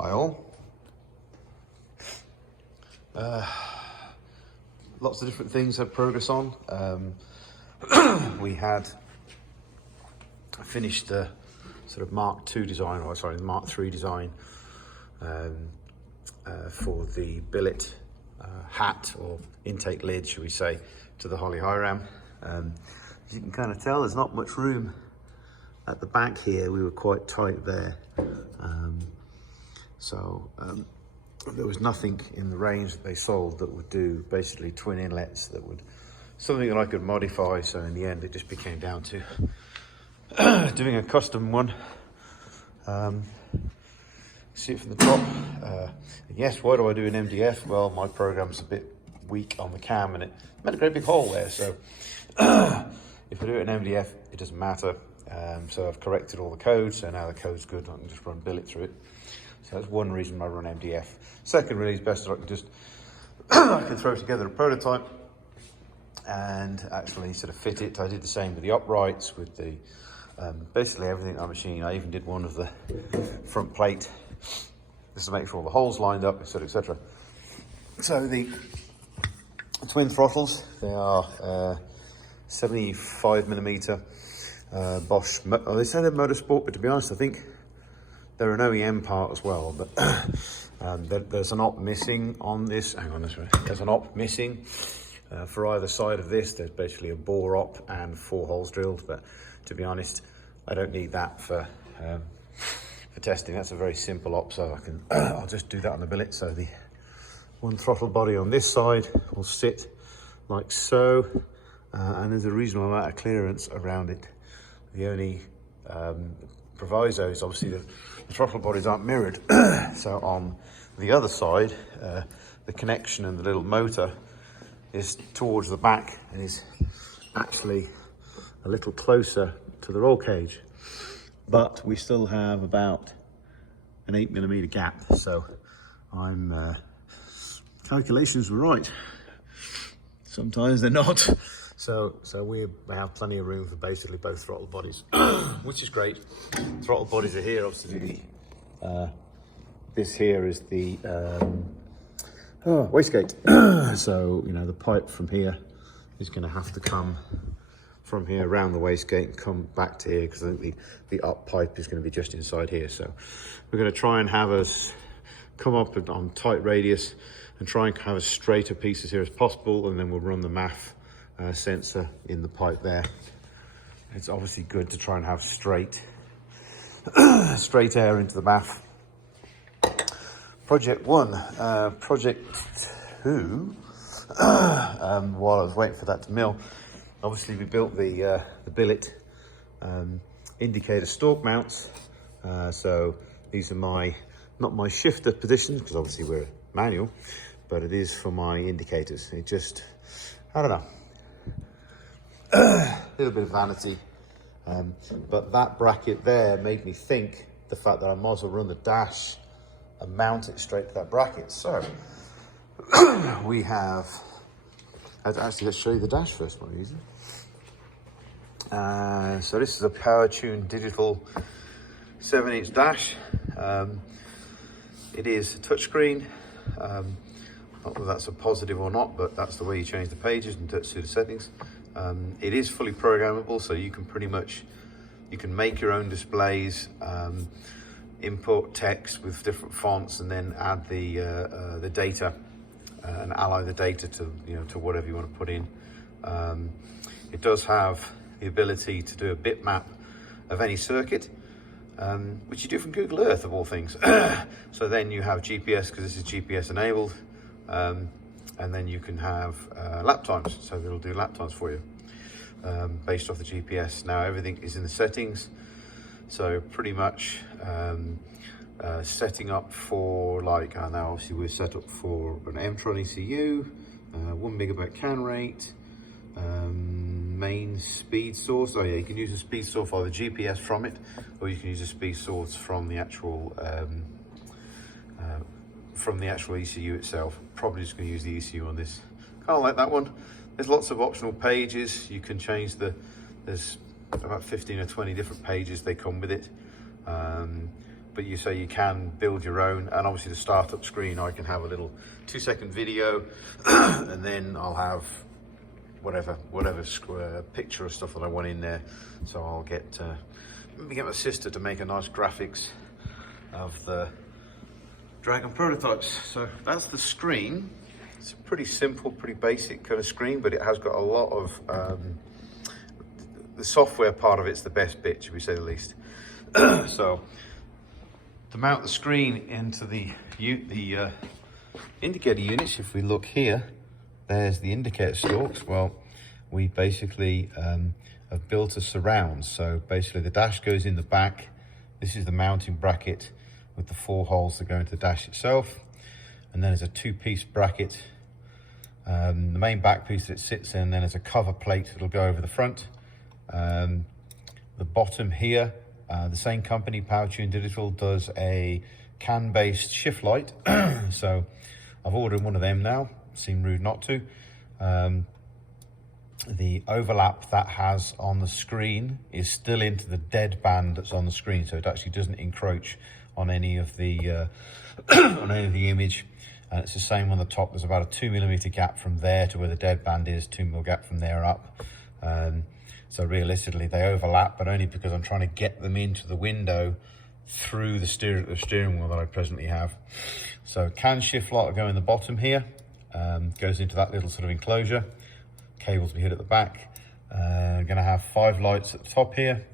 Hi all. Lots of different things had progress on. We had finished the sort of Mark II design, or sorry, the Mark III design for the billet hat or intake lid, should we say, to the Holley Hiram. As you can kind of tell, there's not much room at the back here. We were quite tight there. There was nothing in the range that they sold that would do basically twin inlets that would, something that I could modify. So in the end, it just became down to doing a custom one. See it from the top. Yes, why do I do an MDF? Well, my program's a bit weak on the cam and it made a great big hole there. So if I do it in MDF, it doesn't matter. So I've corrected all the code. So now the code's good. I can just run billet through it. So that's one reason I run MDF. Second, really, is best that I can just I can throw together a prototype and actually sort of fit it. I did the same with the uprights, with the basically everything on the machine. I even did one of the front plate just to make sure all the holes lined up, etc., etc. So the twin throttles, they are 75mm Bosch. They say they're motorsport, but to be honest, I think they're an OEM part as well. But there's an op missing on this. Hang on, this way. There's an op missing for either side of this. There's basically a bore op and 4 holes drilled. But to be honest, I don't need that for testing. That's a very simple op, so I can I'll just do that on the billet. So the one throttle body on this side will sit like so, and there's a reasonable amount of clearance around it. The only proviso is obviously the throttle bodies aren't mirrored. So on the other side, the connection and the little motor is towards the back and is actually a little closer to the roll cage. But we still have about an 8mm gap. So I'm calculations were right. Sometimes they're not. So we have plenty of room for basically both throttle bodies, which is great. Throttle bodies are here, obviously. This here is the wastegate. So, you know, the pipe from here is going to have to come from here around the wastegate and come back to here, because I think the up pipe is going to be just inside here. So we're going to try and have us come up on tight radius and try and have as straight a pieces here as possible, and then we'll run the MAF sensor in the pipe there. It's obviously good to try and have straight air into the bath. Project 1, project 2, while I was waiting for that to mill, obviously we built the billet indicator stalk mounts. So these are not my shifter positions, because obviously we're manual, but it is for my indicators. It just, I don't know, a little bit of vanity, but that bracket there made me think the fact that I might as well run the dash and mount it straight to that bracket. So we have, actually let's show you the dash first, not easy. So this is a power tuned digital 7-inch dash. It is a touchscreen. Not that that's a positive or not, but that's the way you change the pages and do the settings. It is fully programmable, so you can pretty much, you can make your own displays, import text with different fonts, and then add the data and ally the data to, you know, to whatever you want to put in. It does have the ability to do a bitmap of any circuit, which you do from Google Earth of all things. So then you have GPS, because this is GPS enabled. And then you can have lap times, so it'll do lap times for you based off the GPS. Now everything is in the settings, so pretty much setting up for, like, now obviously we're set up for an M-Tron ECU, 1 megabyte can rate, main speed source. Oh yeah, you can use a speed source for the GPS from it, or you can use a speed source from the actual ECU itself. Probably just going to use the ECU on this. Kind of like that one. There's lots of optional pages. You can change there's about 15 or 20 different pages they come with it. but you say you can build your own. And obviously the startup screen, I can have a little 2-second video and then I'll have whatever picture or stuff that I want in there. So I'll get maybe get my sister to make a nice graphics of the Dragon prototypes. So that's the screen. It's a pretty simple, pretty basic kind of screen, but it has got a lot of the software part of it's the best bit, should we say the least. So to mount the screen into the indicator units, if we look here, there's the indicator stalks. Well, we basically have built a surround. So basically the dash goes in the back. This is the mounting bracket with the 4 holes that go into the dash itself. And then there's a 2-piece bracket, the main back piece that it sits in, then there's a cover plate that'll go over the front. The bottom here, the same company, PowerTune Digital, does a can-based shift light. So I've ordered one of them now, seemed rude not to. The overlap that has on the screen is still into the dead band that's on the screen, so it actually doesn't encroach on any of the on any of the image. And it's the same on the top. There's about a 2mm gap from there to where the dead band is, 2mm gap from there up. So realistically they overlap, but only because I'm trying to get them into the window through the steering wheel that I presently have. So can shift light will go in the bottom here, goes into that little sort of enclosure. Cables will be hid at the back. I'm gonna have 5 lights at the top here.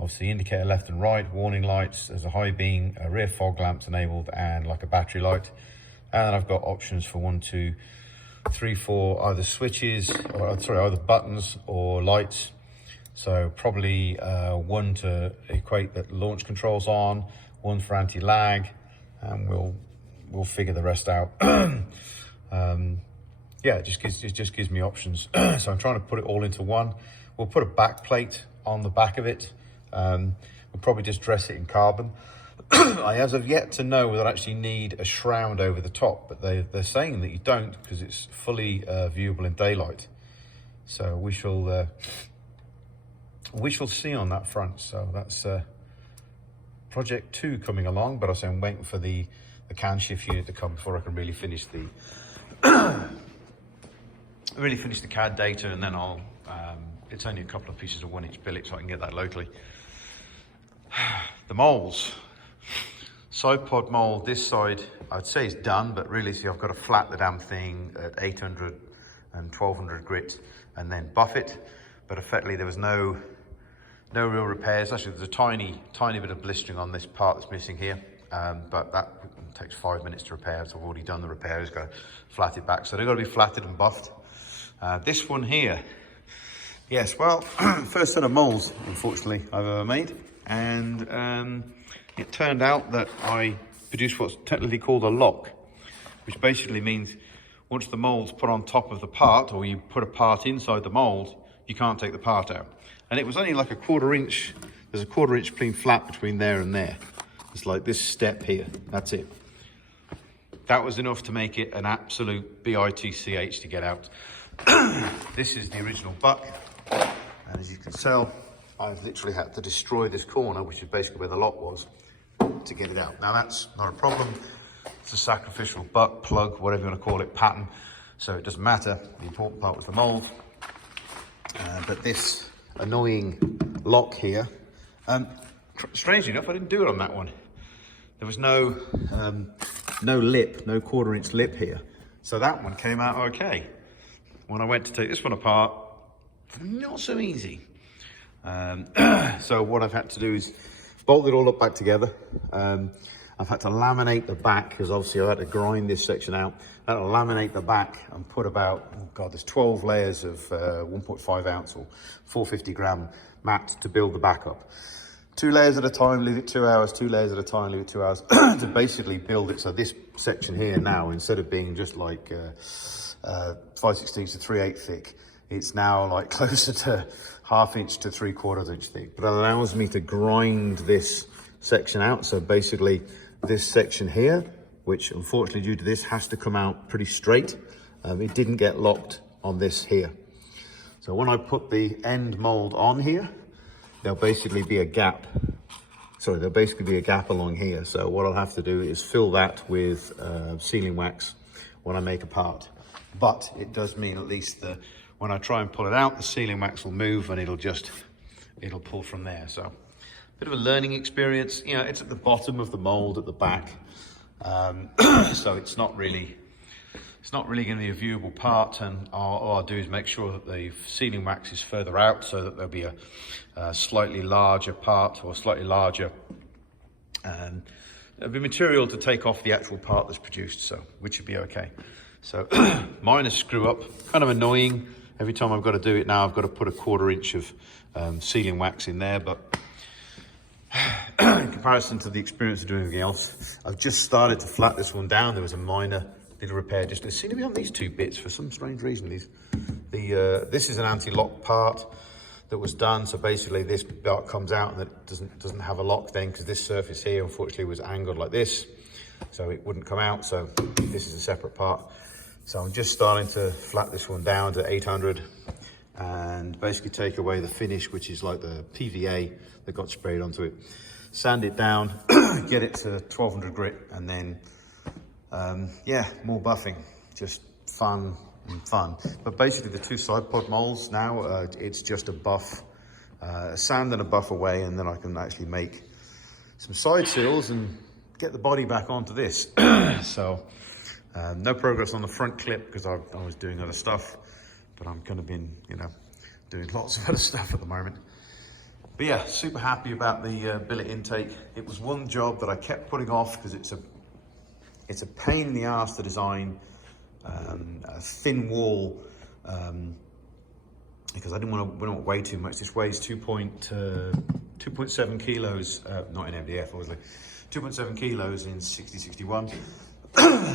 Obviously indicator left and right, warning lights, there's a high beam, a rear fog lamps enabled, and like a battery light. And then I've got options for 1, 2, 3, 4, either switches, or sorry, either buttons or lights. So probably 1 to equate that launch controls on, 1 for anti-lag, and we'll figure the rest out. Yeah, it just gives me options. So I'm trying to put it all into one. We'll put a back plate on the back of it. We'll probably just dress it in carbon. I as of yet to know whether I actually need a shroud over the top, but they're saying that you don't because it's fully viewable in daylight. So we shall see on that front. So that's project 2 coming along, but I say I'm waiting for the can shift unit to come before I can really finish the CAD data, and then I'll it's only a couple of pieces of 1-inch billet, so I can get that locally. The molds. Side pod mold, this side I'd say is done, but really see I've got to flat the damn thing at 800 and 1200 grit and then buff it. But effectively there was no real repairs. Actually there's a tiny bit of blistering on this part that's missing here, but that takes 5 minutes to repair, so I've already done the repairs, got to flat it back. So they've got to be flatted and buffed. This one here, yes, well, first set of molds, unfortunately, I've ever made. And it turned out that I produced what's technically called a lock, which basically means once the mold's put on top of the part, or you put a part inside the mold, you can't take the part out. And it was only like a 1/4 inch, there's a 1/4 inch clean flat between there and there. It's like this step here, that's it. That was enough to make it an absolute bitch to get out. This is the original buck, and as you can tell, I've literally had to destroy this corner, which is basically where the lock was, to get it out. Now that's not a problem. It's a sacrificial buck, plug, whatever you want to call it, pattern. So it doesn't matter. The important part was the mold. But this annoying lock here, strangely enough, I didn't do it on that one. There was no lip, no 1/4 inch lip here. So that one came out okay. When I went to take this one apart, not so easy. So what I've had to do is bolt it all up back together. I've had to laminate the back because obviously I had to grind this section out. I had to laminate the back and put about, oh God, there's 12 layers of 1.5 ounce or 450 gram mat to build the back up. 2 layers at a time, leave it 2 hours, 2 layers at a time, leave it 2 hours to basically build it. So this section here now, instead of being just like 5/16 to 3/8 thick, it's now like closer to 1/2 inch to 3/4 inch thick. But it allows me to grind this section out. So basically this section here, which unfortunately due to this has to come out pretty straight. It didn't get locked on this here. So when I put the end mold on here, there'll basically be a gap sorry, there'll basically be a gap along here. So what I'll have to do is fill that with sealing wax when I make a part. But it does mean at least that when I try and pull it out, the sealing wax will move and it'll pull from there. So bit of a learning experience. You know, it's at the bottom of the mold at the back. So it's not really going to be a viewable part, and all I'll do is make sure that the sealing wax is further out so that there'll be a slightly larger part, or slightly larger there'll be material to take off the actual part that's produced, so which should be okay. So minor screw up, kind of annoying. Every time I've got to do it now, I've got to put a 1/4 inch of sealing wax in there, but in comparison to the experience of doing anything else, I've just started to flat this one down. There was a minor little repair just to seem to be on these 2 bits for some strange reason. This is an anti-lock part that was done, so basically this part comes out and it doesn't have a lock then, because this surface here unfortunately was angled like this, so it wouldn't come out. So this is a separate part. So I'm just starting to flat this one down to 800 and basically take away the finish, which is like the PVA that got sprayed onto it, sand it down, get it to 1200 grit, and then yeah, more buffing, just fun. But basically the 2 side pod molds now, it's just a buff, sand and a buff away, and then I can actually make some side seals and get the body back onto this. So no progress on the front clip because I was doing other stuff, but I'm kind of been, you know, doing lots of other stuff at the moment. But yeah, super happy about the billet intake. It was one job that I kept putting off because it's a pain in the ass to design a thin wall, because I didn't want to weigh too much. This weighs 2.7 kilos, not in MDF obviously, 2.7 kilos in 60-61.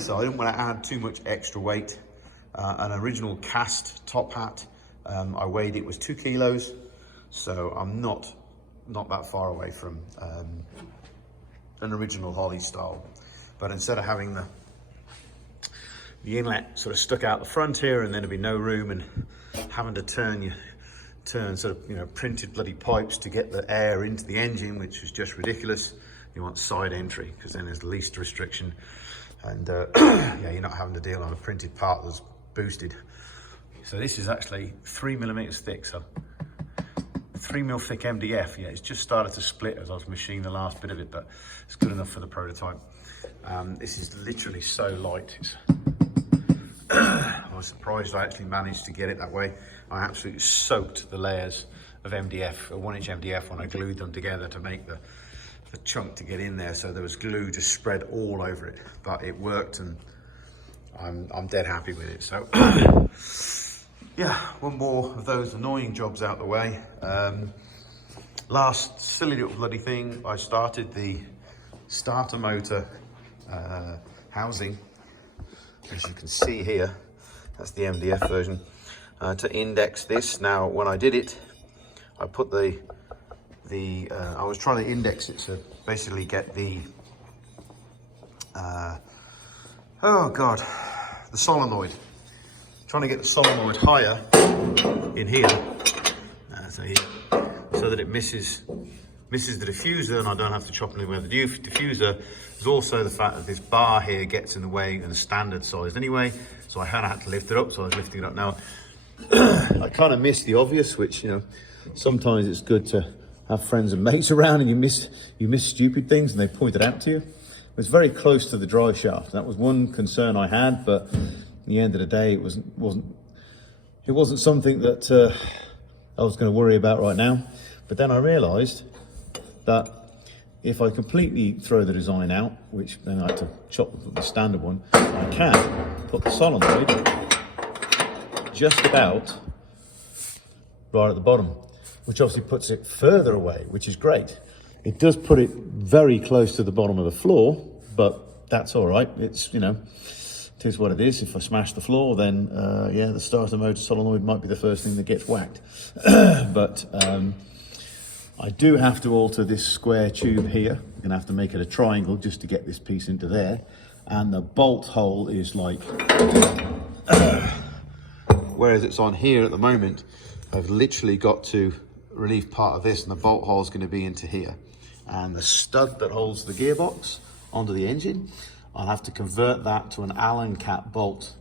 So I didn't want to add too much extra weight. An original cast top hat, I weighed, it was 2 kilos. So I'm not that far away from an original Holley style. But instead of having the inlet sort of stuck out the front here and then there'd be no room, and having to turn sort of, you know, printed bloody pipes to get the air into the engine, which is just ridiculous. You want side entry because then there's the least restriction, and yeah, you're not having to deal on a printed part that's boosted. So this is actually 3mm thick, so 3mm thick MDF. Yeah, it's just started to split as I was machining the last bit of it, but it's good enough for the prototype. This is literally so light. I was surprised I actually managed to get it that way. I absolutely soaked the layers of MDF, a 1-inch MDF, when I glued them together to make the chunk to get in there. So there was glue just spread all over it, but it worked, and I'm dead happy with it. So yeah, one more of those annoying jobs out the way. Last silly little bloody thing, I started the starter motor housing, as you can see here. That's the MDF version, to index this. Now when I did it, I put I was trying to index it to basically get the oh god, the solenoid, trying to get the solenoid higher in here, so that it misses the diffuser and I don't have to chop anything with the diffuser. There's also the fact that this bar here gets in the way, and it's standard sized anyway, so I had to lift it up, so I was lifting it up now. I kind of missed the obvious, which, you know, sometimes it's good to have friends and mates around and you miss stupid things and they point it out to you. It was very close to the drive shaft. That was one concern I had, but at the end of the day, it wasn't something that I was going to worry about right now. But then I realized that if I completely throw the design out, which then I had to chop the standard one, I can put the solenoid just about right at the bottom, which obviously puts it further away, which is great. It does put it very close to the bottom of the floor, but that's all right. It's, you know, it is what it is. If I smash the floor, then yeah, the starter motor solenoid might be the first thing that gets whacked. But I do have to alter this square tube here. I'm gonna have to make it a triangle just to get this piece into there. And the bolt hole is like, whereas it's on here at the moment, I've literally got to relieve part of this, and the bolt hole is going to be into here. and the stud that holds the gearbox onto the engine. I'll have to convert that to an Allen cap bolt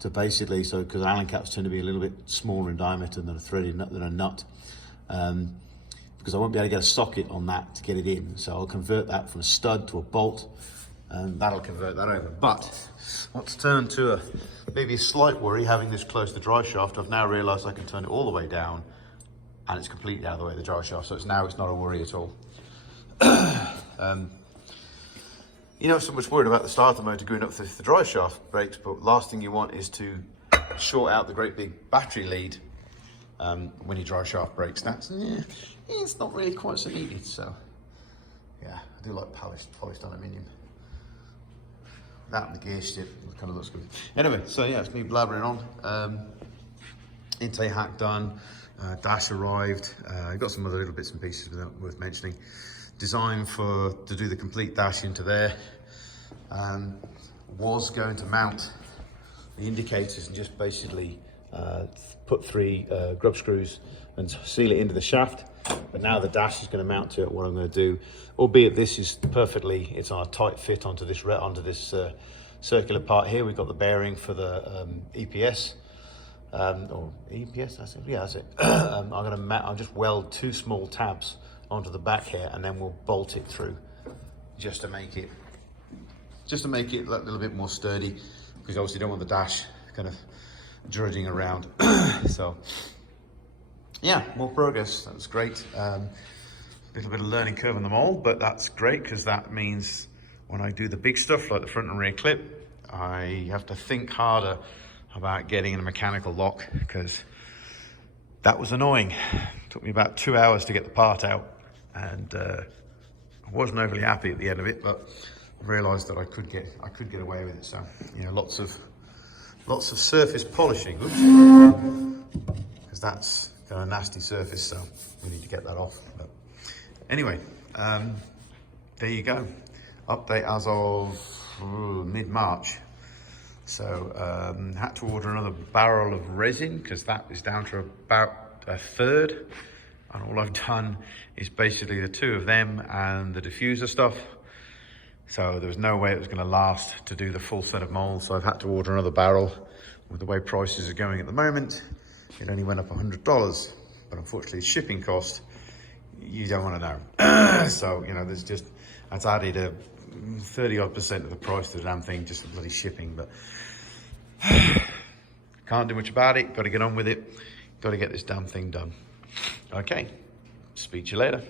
to basically, so because Allen caps tend to be a little bit smaller in diameter than a threaded nut, because I won't be able to get a socket on that to get it in. So I'll convert that from a stud to a bolt, and that'll convert that over. But let's turn to maybe a slight worry having this close to the dry shaft. I've now realized I can turn it all the way down and it's completely out of the way of the dry shaft. So it's not a worry at all. You know, so much worried about the starter motor going up the dry shaft brakes, but last thing you want is to short out the great big battery lead when you dry shaft brakes. That's, it's not really quite so needed. So yeah, I do like polished aluminium. That and the gear shit kind of looks good. Anyway, so yeah, it's me blabbering on. Intake hack done, dash arrived. I've got some other little bits and pieces worth mentioning. Designed to do the complete dash into there. Was going to mount the indicators and just basically put 3 grub screws and seal it into the shaft. But now the dash is going to mount to it. What I'm going to do, albeit this is perfectly, it's on a tight fit onto this circular part here. We've got the bearing for the EPS. Or EPS, that's it. Yeah, that's it. I'll just weld 2 small tabs onto the back here, and then we'll bolt it through just to make it a little bit more sturdy, because obviously you don't want the dash kind of drudging around. So yeah, more progress. That's great. Little bit of learning curve on the mold, but that's great because that means when I do the big stuff like the front and rear clip, I have to think harder about getting in a mechanical lock, because that was annoying. It took me about 2 hours to get the part out, and I wasn't overly happy at the end of it, but I realised that I could get away with it. So you know, lots of surface polishing, because that's kind of a nasty surface, so we need to get that off. But anyway, there you go. Update as of mid-March. So had to order another barrel of resin because that is down to about a third. And all I've done is basically the 2 of them and the diffuser stuff. So there was no way it was going to last to do the full set of molds. So I've had to order another barrel. With the way prices are going at the moment, it only went up $100. But unfortunately, shipping cost, you don't want to know. So, you know, that's added a 30-odd% of the price to the damn thing, just for bloody shipping. But can't do much about it. Got to get on with it. Got to get this damn thing done. Okay, speak to you later.